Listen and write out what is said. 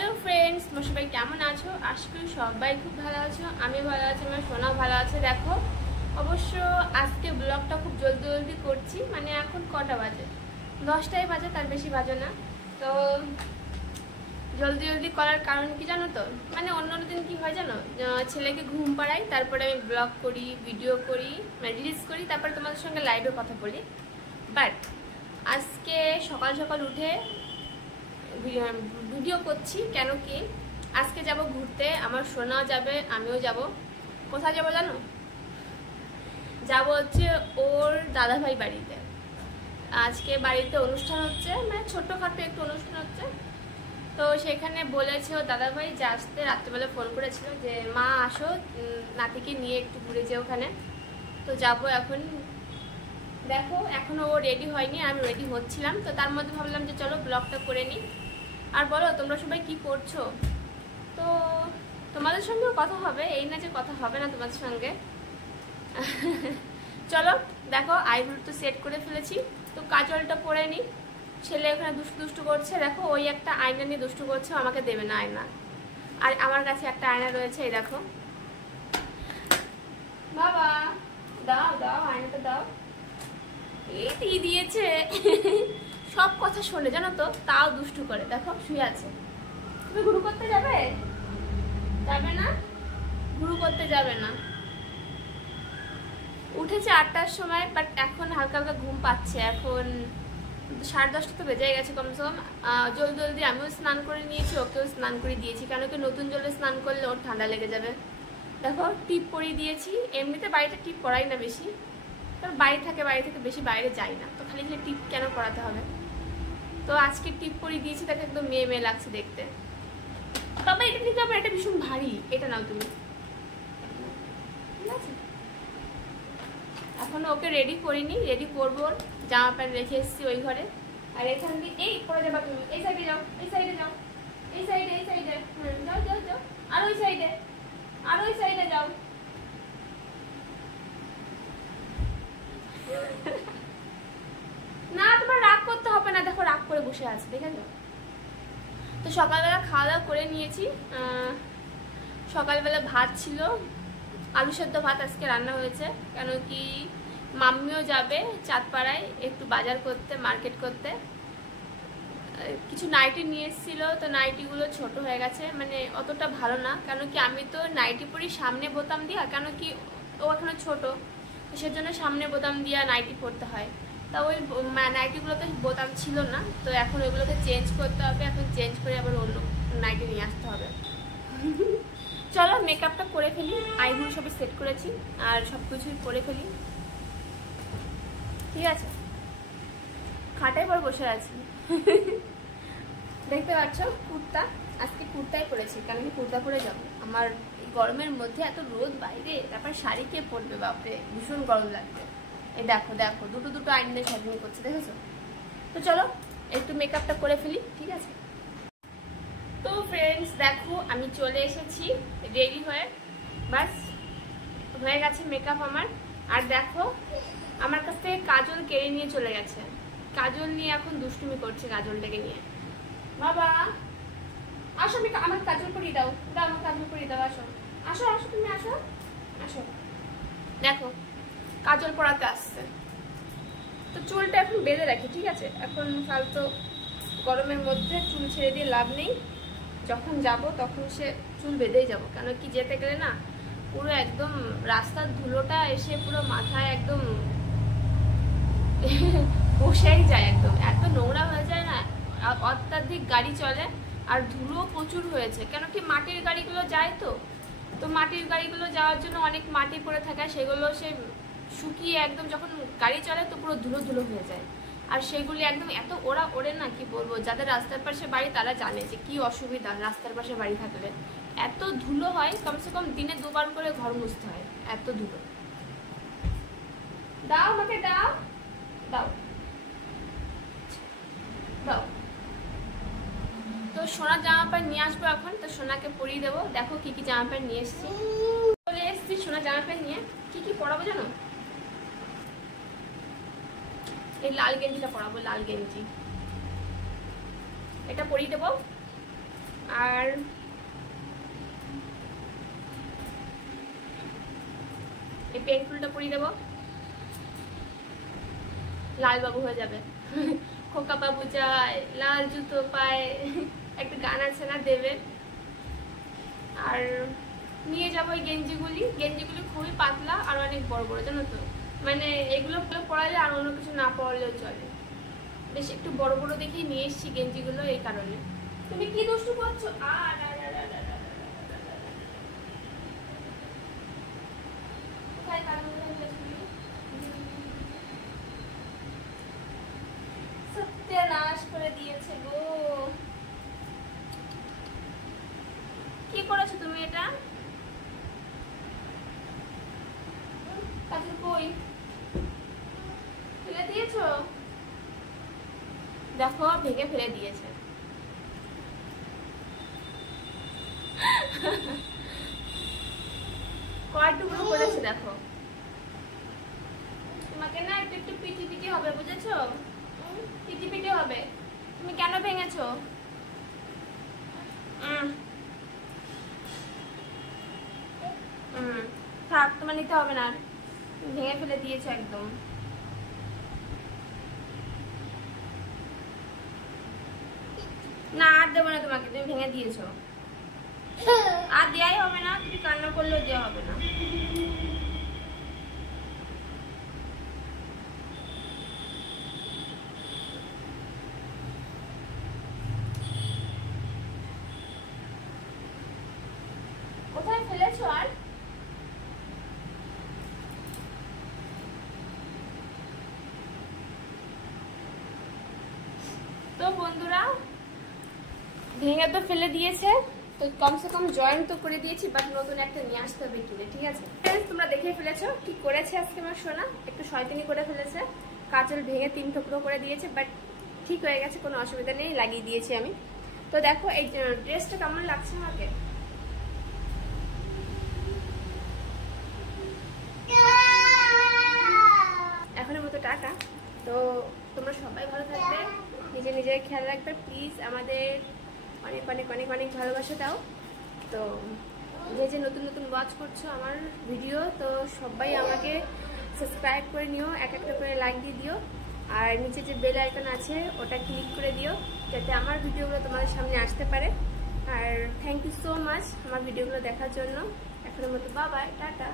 Hello friends, তোমরা সবাই কেমন আছো? আশা করি সবাই খুব ভালো আছো। আমি ভালো আছি, আমার সোনাও ভালো আছে। দেখো, অবশ্য আজকে ব্লগটা খুব জলদি জলদি করছি, মানে এখন কটা বাজে? 10টাই বাজে, তার বেশি বাজে না। তো জলদি জলদি করার কারণ কি জানো তো? মানে অন্য দিন কি হয় জানো, ছেলেকে ঘুম পাড়াই, তারপরে আমি ব্লগ করি, ভিডিও করি, মানে রিলিজ করি, তারপরে তোমাদের সঙ্গে লাইভে কথা বলি। বাট আজকে সকাল সকাল উঠে ভিডিও করছি। কেন কি আজকে যাব ঘুরতে, আমার সোনাও যাবে, আমিও যাব। কোথায় যাব জানো? যাব হচ্ছে ওর দাদাভাই বাড়িতে। আজকে বাড়িতে অনুষ্ঠান হচ্ছে, মানে ছোট্টখাটো একটু অনুষ্ঠান হচ্ছে। তো সেখানে বলেছে ও দাদাভাই যে আসতে, রাত্রিবেলা ফোন করেছিল যে মা আসো, নাতিকে নিয়ে একটু ঘুরে যে ওখানে। তো যাব এখন। দেখো এখনো ও রেডি হয়নি, আমি রেডি হচ্ছিলাম। তো তার মধ্যে ভাবলাম যে চলো ব্লগটা করে নিই। আর বলো তোমরা সবাই কি করছো? তো তোমাদের সঙ্গেও কথা হবে, এই না যে কথা হবে না তোমাদের সঙ্গে। চলো দেখো, আইব্রো তো সেট করে ফেলেছি, তো কাজলটা পরে নিই। ছেলে ওখানে দুষ্টু করছে, দেখো ওই একটা আয়না নিয়ে দুষ্টু করছে, আমাকে দেবে না আয়না। আর আমার কাছে একটা আয়না রয়েছে, এই দেখো। বাবা দাও দাও, আয়নাটা দাও। এই দিয়েছে। সব কথা শোনে জানো তো, তাও দুষ্টু করে। দেখো শুয়ে আছে। তুমি গুরু করতে যাবে? যাবে না? গুরু করতে যাবে না। উঠেছে 8টার সময়, বাট এখন হালকা হালকা ঘুম পাচ্ছে। এখন 10:30 তো বেজে গেছে কমসে কম। জলদি জলদি আমিও স্নান করে নিয়েছি, ওকেও স্নান করে দিয়েছি, কেন কি নতুন জলে স্নান করলে ওর ঠান্ডা লেগে যাবে। দেখো টিপ পরিয়ে দিয়েছি। এমনিতে বাড়িতে টিপ পরাই না বেশি, কারণ বাড়ি থেকে বেশি বাইরে যাই না, তো খালি টিপ কেন পরাতে হবে। তো আজকে টিপ পরিয়ে দিয়েছি, তাকে একদম মেয়ে মেয়ে লাগছে দেখতে। তবে এটা নিতে হবে, এটা ভীষণ ভারী, এটা নাও তুমি, ঠিক আছে? এখনো ওকে রেডি করিনি, রেডি করবো। জামা প্যান্ট রেখে এসেছি ওই ঘরে। আর এখান দিয়ে এই পরে যাবা তুমি, এই সাইডে যাও, এই সাইডে যাও, এই সাইডে যাও যাও যাও, আর ওই সাইডে যাও। না তোমার রাগ করতে হবে না, দেখো রাগ করে বসে আছে, দেখেছো? তো সকালবেলা খাওয়া দাওয়া করে নিয়েছি। সকালবেলা ভাত ছিল, আলু সেদ্ধ ভাত আজকে রান্না হয়েছে। কেন কি মাম্মিও যাবে চাঁদপাড়ায় একটু বাজার করতে, মার্কেট করতে। কিছু নাইটি নিয়ে এসেছিলো, তো নাইটিগুলো ছোট হয়ে গেছে, মানে অতটা ভালো না। কেন কি আমি তো নাইটি পরি সামনে বোতাম দিয়া, কেন কি ও এখনো ছোট, তো সেজন্য সামনে বোতাম দিয়া নাইটি পরতে হয়। তা ওই নাইটিগুলোতে বোতাম ছিল না, তো এখন ওইগুলোকে চেঞ্জ করতে হবে। এখন চেঞ্জ করে আবার অন্য নাইটি নিয়ে আসতে হবে। চলো মেকআপটা করে ফেলি, আইব্রো সবই সেট করেছি, আর সব কিছুই করে ফেলি, ঠিক আছে? খাটাই পর বসে আছি। দেখতে পাচ্ছ কুর্তা, আজকে কুর্তাই পরেছি, কারণ আমি কুর্তা পরে যাবো। আমার গরমের মধ্যে এত রোদ বাইরে, তারপর শাড়ি কে পরবে, বাপরে ভীষণ গরম লাগবে। এই দেখো দেখো, দুটো আইনে শাড়ি করছে, দেখেছো? তো চলো একটু মেকআপটা করে ফেলি, ঠিক আছে? তো ফ্রেন্ডস দেখো, আমি চলে এসেছি রেডি হয়ে, বাস হয়ে গেছে মেকআপ আমার। আর দেখো আমার কাছ থেকে কাজল কেড়ে নিয়ে চলে গেছে। কাজল নিয়ে এখন দুষ্টুমি করছে, কাজলটাকে নিয়ে। বাবা আসো, আমার কাজল পরিয়ে দাও, আমার কাজল পরিয়ে দাও, আসো আসো আসো, তুমি আসো আসো। দেখো কাজল পরাতে আসছে। তো চুলটা এখন বেঁধে রাখি, ঠিক আছে? এখন ফালতু গরমের মধ্যে চুল ছেড়ে দিয়ে লাভ নেই। যখন যাব তখন সে চুল বেঁধেই যাব, কেন কি যেতে গেলে না পুরো একদম রাস্তার ধুলোটা এসে পুরো মাথায় একদম বসেই যায়, একদম এত নোংরা হয়ে যায় না। অত্যাধিক গাড়ি চলে, আর ধুলো প্রচুর হয়েছে, কেন কি মাটির গাড়িগুলো যায়। তো মাটির গাড়িগুলো যাওয়ার জন্য অনেক মাটি পড়ে থাকে, সেগুলো সে শুকিয়ে একদম যখন গাড়ি চলে তো পুরো ধুলো হয়ে যায়। আর সেগুলি একদম এত ওড়ে না, কি বলবো। যাদের রাস্তার পাশে বাড়ি তারা জানে যে কি অসুবিধা রাস্তার পাশে বাড়ি থাকলে। এত ধুলো হয়, কমসে কম দিনে 2বার করে ঘর মুছতে হয়, এত ধুলো। দাও আমাকে, দাও দাও দাও। তো সোনার জামা প্যান্ট নিয়ে আসবো এখন, তো সোনাকে পরিয়ে দেবো। দেখো কি কি জামা প্যান্ট নিয়ে এসেছি। চলে এসেছি সোনার জামা প্যান্ট নিয়ে। কি কি পরাবো জানো? এই লাল গেঞ্জিটা পরাবো, লাল গেঞ্জি, এটা পরিয়ে দেবো। আর এই পেন ফুলটা পরিয়ে দেবো, লাল বাবু হয়ে যাবে। খোকা বাবু যায় লাল জুতো পায়, একটা গান আছে না দেবের। আর নিয়ে যাবো এই গেঞ্জিগুলি খুবই পাতলা আর অনেক বড় বড়, জানো তো, মানে এগুলো পরালে আর অন্য কিছু না পরালেও চলে। বেশ একটু বড় বড় দেখেই নিয়ে এসছি গেঞ্জিগুলো, এই কারণে। তুমি কি দুষ্টু করছো? সত্যনাশ করে দিয়েছে গো। কি করেছো তুমি এটা? কাজল কই? ফেলে দিয়েছো? দেখো ভেঙে ফেলে দিয়েছে। কয় টুকরো করেছে দেখো। তোমাকে না একটু পিটি পিটি হবে, বুঝেছো? পিটি পিটি হবে। তুমি কেন ভেঙেছো? থাক, তোমার নিতে হবে না, ভেঙে ফেলে দিয়েছে একদম। না আর দেবো না তোমাকে, তুমি ভেঙে দিয়েছো, আর দেয়াই হবে না। তুমি কান্না করলেও দেওয়া হবে না। কোথায় ফেলেছো? আর তো বন্ধুরা, ভেঙে তো ফেলে দিয়েছে, তো কমসে কম জয়েন্ট তো করে দিয়েছি, বাট নতুন একটা নিয়ে আসতে হবে কিনে, ঠিক আছে? তোমরা দেখে ফেলেছো কি করেছে আজকে আমার সোনা, একটু শয়তানি করে ফেলেছে। কাজল ভেঙে 3 টুকরো করে দিয়েছে, বাট ঠিক হয়ে গেছে, কোনো অসুবিধা নেই, লাগিয়ে দিয়েছি আমি। তো দেখো এই ড্রেসটা কেমন লাগছে আমাকে। এখনের মতো টাটা। তো তোমরা সবাই ভালো থাকবে, নিজের খেয়াল রাখবে প্লিজ। আমাদের অনেক অনেক অনেক অনেক ভালোবাসা দাও। তো যে নতুন ওয়াচ করছো আমার ভিডিও, তো সবাই আমাকে সাবস্ক্রাইব করে নিও, একটা করে লাইক দিয়ে দিও, আর নিচে যে বেল আইকন আছে ওটা ক্লিক করে দিও, যাতে আমার ভিডিওগুলো তোমাদের সামনে আসতে পারে। আর থ্যাংক ইউ সো মাচ আমার ভিডিওগুলো দেখার জন্য। এখনের মতো বাই বাই, টাটা।